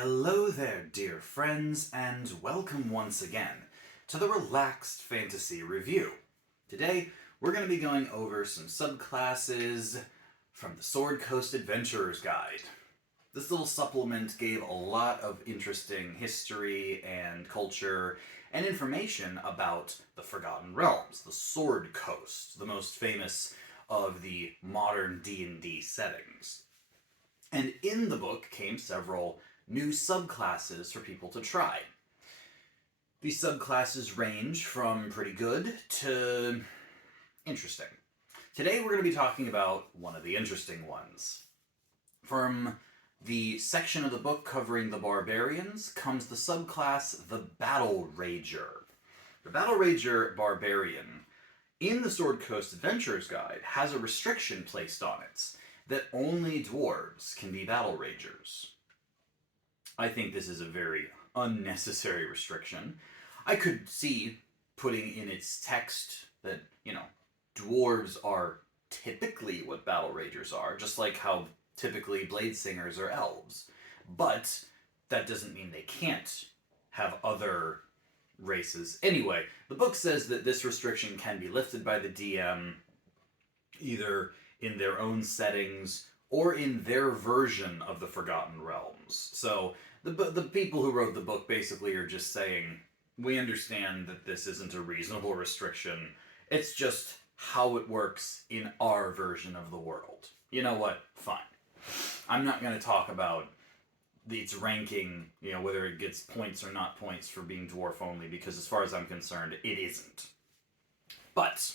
Hello there, dear friends, and welcome once again to the Relaxed Fantasy Review. Today, we're going to be going over some subclasses from the Sword Coast Adventurer's Guide. This little supplement gave a lot of interesting history and culture and information about the Forgotten Realms, the Sword Coast, the most famous of the modern D&D settings. And in the book came several new subclasses for people to try. These subclasses range from pretty good to interesting. Today we're going to be talking about one of the interesting ones. From the section of the book covering the Barbarians comes the subclass the Battlerager. The Battlerager Barbarian, in the Sword Coast Adventurer's Guide, has a restriction placed on it that only dwarves can be Battleragers. I think this is a very unnecessary restriction. I could see putting in its text that, dwarves are typically what Battleragers are, just like how typically blade singers are elves. But that doesn't mean they can't have other races. Anyway, the book says that this restriction can be lifted by the DM either in their own settings or in their version of the Forgotten Realms. So the people who wrote the book basically are just saying, we understand that this isn't a reasonable restriction. It's just how it works in our version of the world. You know what? Fine. I'm not going to talk about its ranking, whether it gets points or not points for being dwarf only, because as far as I'm concerned, it isn't. But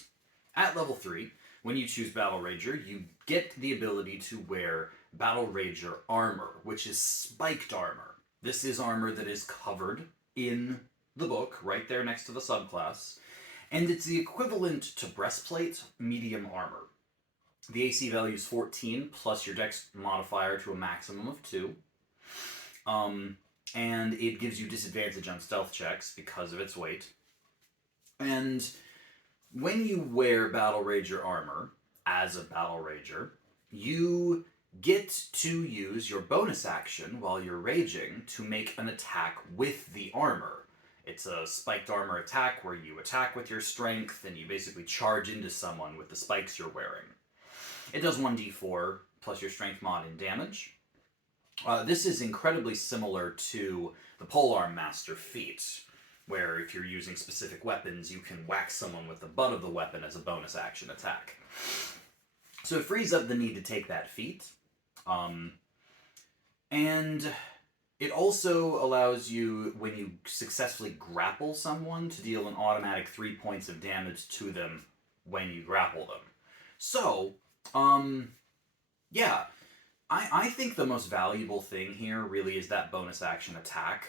at level 3, when you choose Battlerager, you get the ability to wear Battlerager armor, which is spiked armor. This is armor that is covered in the book, right there next to the subclass, and it's the equivalent to breastplate medium armor. The AC value is 14, plus your dex modifier to a maximum of 2. And it gives you disadvantage on stealth checks because of its weight. And when you wear Battlerager armor, as a Battlerager, you get to use your bonus action while you're raging to make an attack with the armor. It's a spiked armor attack where you attack with your strength and you basically charge into someone with the spikes you're wearing. It does 1d4 plus your strength mod in damage. This is incredibly similar to the Polearm Master feat, where if you're using specific weapons, you can whack someone with the butt of the weapon as a bonus action attack. So it frees up the need to take that feat. And it also allows you, when you successfully grapple someone, to deal an automatic 3 points of damage to them when you grapple them. So, yeah. I think the most valuable thing here really is that bonus action attack.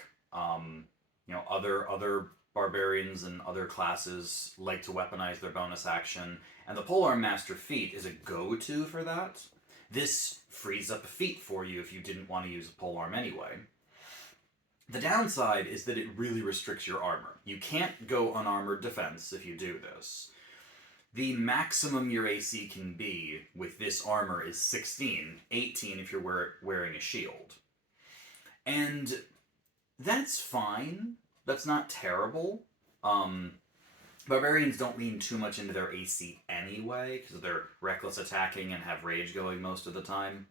Other barbarians and other classes like to weaponize their bonus action, and the Polearm Master feat is a go-to for that. This frees up a feat for you if you didn't want to use a polearm anyway. The downside is that it really restricts your armor. You can't go unarmored defense if you do this. The maximum your AC can be with this armor is 16, 18 if you're wearing a shield. And that's fine. That's not terrible. Barbarians don't lean too much into their AC anyway, because they're reckless attacking and have rage going most of the time.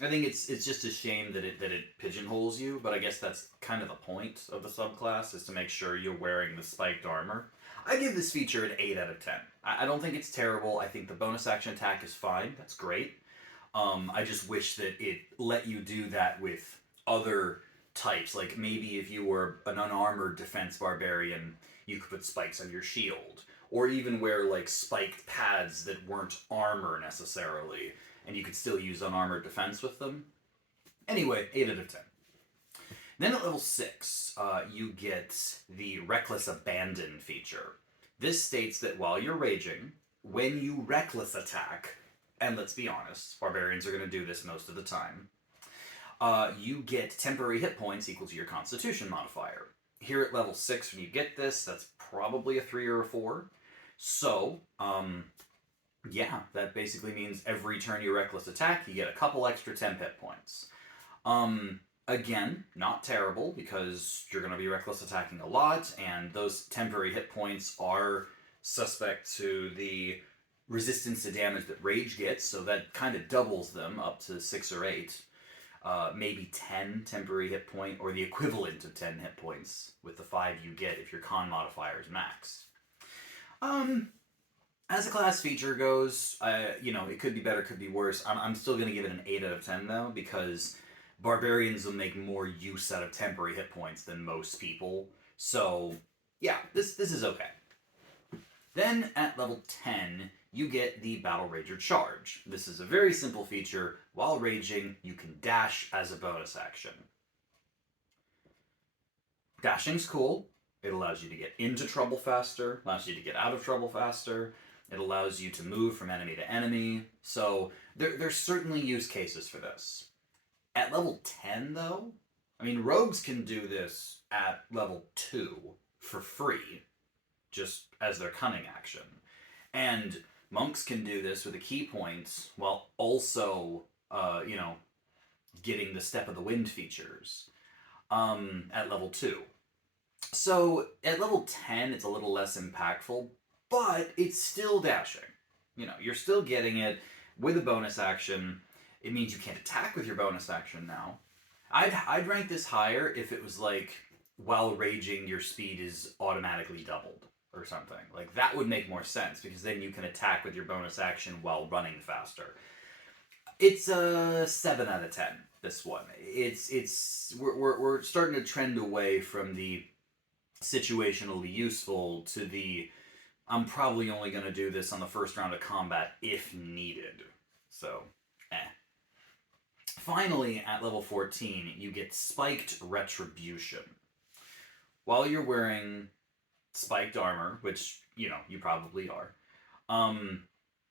I think it's just a shame that it pigeonholes you, but I guess that's kind of the point of the subclass, is to make sure you're wearing the spiked armor. I give this feature an 8 out of 10. I don't think it's terrible. I think the bonus action attack is fine. That's great. I just wish that it let you do that with other types. Like maybe if you were an unarmored defense barbarian, you could put spikes on your shield. Or even wear like spiked pads that weren't armor necessarily, and you could still use unarmored defense with them. Anyway, 8 out of 10. Then at level 6, you get the Reckless Abandon feature. This states that while you're raging, when you reckless attack, and let's be honest, barbarians are going to do this most of the time, you get temporary hit points equal to your Constitution modifier. Here at level 6, when you get this, that's probably a 3 or a 4. So, yeah, that basically means every turn you reckless attack, you get a couple extra temp hit points. Again, not terrible, because you're going to be reckless attacking a lot, and those temporary hit points are suspect to the resistance to damage that Rage gets, so that kind of doubles them up to 6 or 8. Maybe 10 temporary hit point, or the equivalent of 10 hit points with the 5 you get if your con modifier is maxed. As a class feature goes, it could be better, could be worse. I'm still going to give it an 8 out of 10, though, because Barbarians will make more use out of temporary hit points than most people. So, yeah, this is okay. Then, at level 10, you get the Battlerager Charge. This is a very simple feature. While raging, you can dash as a bonus action. Dashing's cool. It allows you to get into trouble faster, allows you to get out of trouble faster. It allows you to move from enemy to enemy. So there's certainly use cases for this. At level 10, though, rogues can do this at level 2 for free, just as their cunning action. And monks can do this with a key point while also, getting the Step of the Wind features at level 2. So at level 10, it's a little less impactful, but it's still dashing. You're still getting it with a bonus action. It means you can't attack with your bonus action now. I'd rank this higher if it was like, while raging, your speed is automatically doubled or something. Like, that would make more sense, because then you can attack with your bonus action while running faster. It's a 7 out of 10, this one. We're starting to trend away from the situationally useful to the I'm probably only going to do this on the first round of combat if needed. So, Finally, at level 14, you get Spiked Retribution. While you're wearing spiked armor, which, you probably are,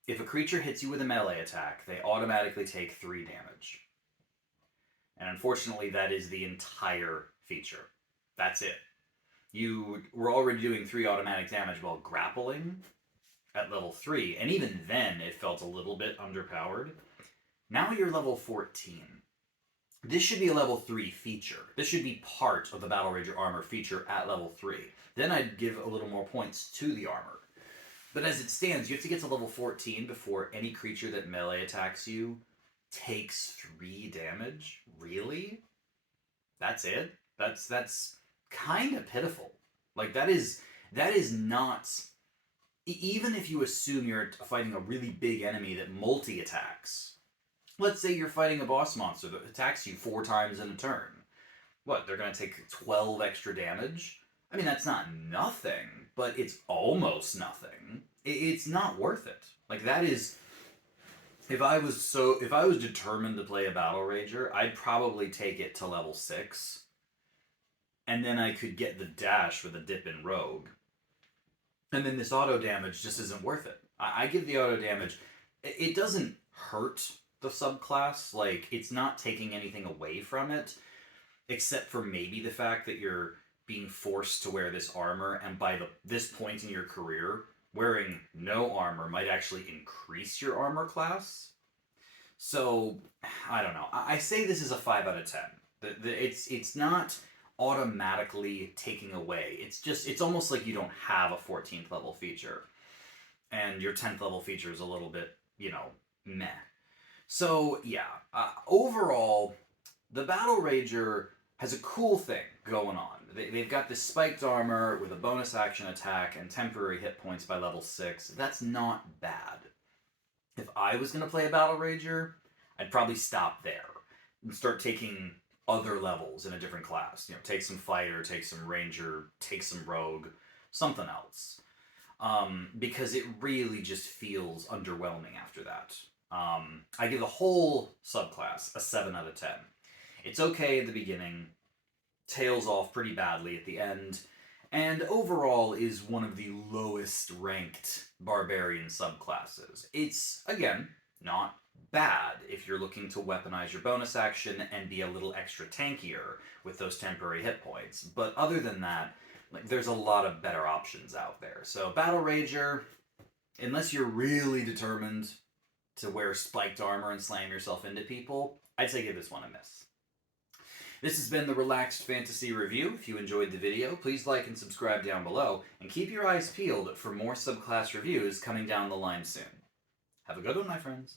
if a creature hits you with a melee attack, they automatically take 3 damage. And unfortunately, that is the entire feature. That's it. You were already doing 3 automatic damage while grappling at level 3, and even then it felt a little bit underpowered. Now you're level 14. This should be a level 3 feature. This should be part of the Battlerager armor feature at level 3. Then I'd give a little more points to the armor. But as it stands, you have to get to level 14 before any creature that melee attacks you takes 3 damage? Really? That's it? That's kind of pitiful. Like, that is not... Even if you assume you're fighting a really big enemy that multi-attacks, let's say you're fighting a boss monster that attacks you 4 times in a turn. What, they're going to take 12 extra damage? That's not nothing, but it's almost nothing. It's not worth it. Like, that is... If I was determined to play a Battlerager, I'd probably take it to level 6. And then I could get the dash with a dip in Rogue. And then this auto damage just isn't worth it. I give the auto damage... It doesn't hurt the subclass. Like, it's not taking anything away from it, except for maybe the fact that you're being forced to wear this armor, and by this point in your career, wearing no armor might actually increase your armor class. So, I don't know. I say this is a 5 out of 10. It's not automatically taking away. It's almost like you don't have a 14th level feature. And your 10th level feature is a little bit, meh. So, yeah. Overall, the Battlerager has a cool thing going on. They've got this spiked armor with a bonus action attack and temporary hit points by level 6. That's not bad. If I was going to play a Battlerager, I'd probably stop there and start taking other levels in a different class. Take some fighter, take some ranger, take some rogue, something else. Because it really just feels underwhelming after that. I give the whole subclass a 7 out of 10. It's okay at the beginning, tails off pretty badly at the end, and overall is one of the lowest ranked Barbarian subclasses. It's, again, not bad if you're looking to weaponize your bonus action and be a little extra tankier with those temporary hit points. But other than that, there's a lot of better options out there. So Battlerager, unless you're really determined to wear spiked armor and slam yourself into people, I'd say give this one a miss. This has been the Relaxed Fantasy Review. If you enjoyed the video, please like and subscribe down below, and keep your eyes peeled for more subclass reviews coming down the line soon. Have a good one, my friends.